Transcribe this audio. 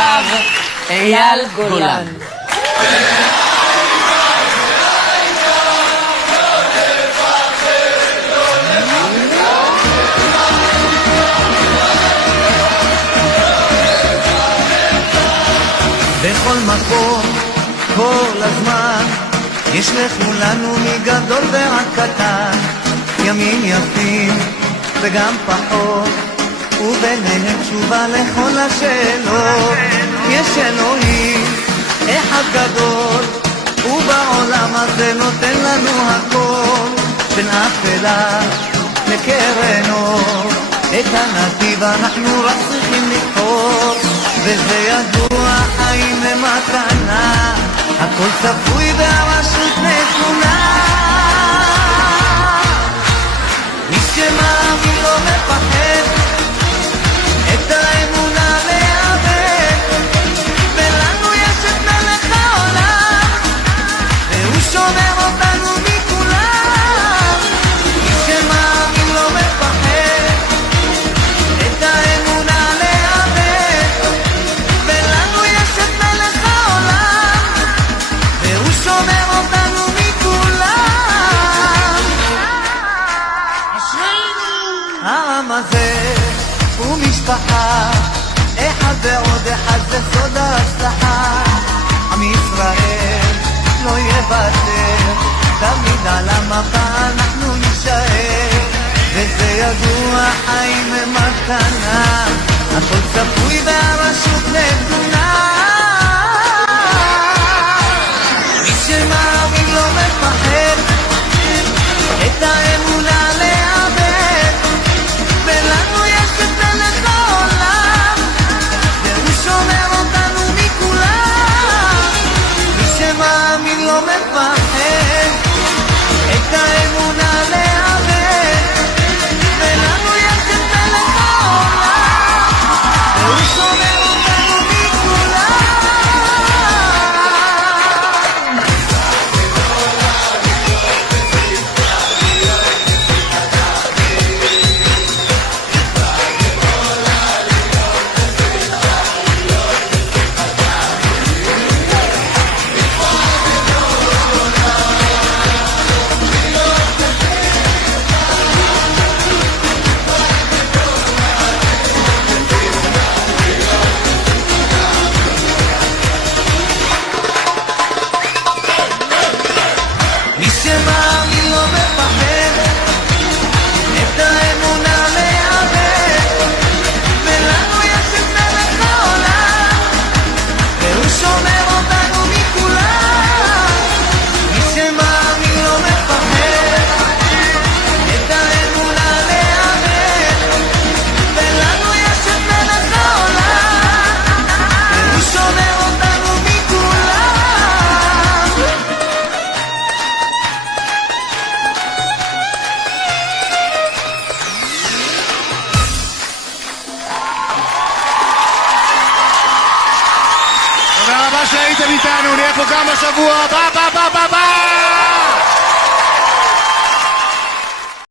שר אייל גולן. בכל מקום, כל הזמן, יש לכולנו מגדול ועד קטן, ימים יפים וגם פחות, וביניהם תשובה לכל השאלות. יש אלוהים אחד גדול, ובעולם הזה נותן לנו הכל, בין אפלה לקרן אור, את הנתיב אנחנו רק צריכים לבחור, וזה ידוע, חיים למתנה, הכל צפוי והרשות נתונה. מי שמאמין לא מפחד, את האמונה לאבד, ולנו יש את מלך העולם, והוא שומר אותנו מכולם. מי שמאמין לא מפחד, את האמונה לאבד, ולנו יש את מלך העולם, והוא שומר אותנו מכולם. העם הזה הוא משפחה, אחד ועוד אחד זה סוד ההצלחה. עם ישראל לא יוותר, תמיד על המפה אנחנו נשאר, וזה ידוע, חיים הם מתנה, הכל צפוי והרשות נתונה. מי שמאמין לא מפחד, את האמונה לאבד, ולנו יש את מלך העולם, והוא שומר אותנו מכולם. מי שמאמין לא מפחד, את האמונה לאבד, ולנו יש את מלך העולם, והוא שומר אותנו מכולם. מי שמאמין לא מפחד, את האמונה לאבד, ולנו יש את מלך העולם, והוא שומר אותנו מכולם. מי שמאמין לא מפחד, את האמונה לאבד, ולנו יש את מלך העולם, והוא שומר אותנו מכולם. תודה רבה שהייתם איתנו, נהיה פה גם בשבוע הבא. ביי!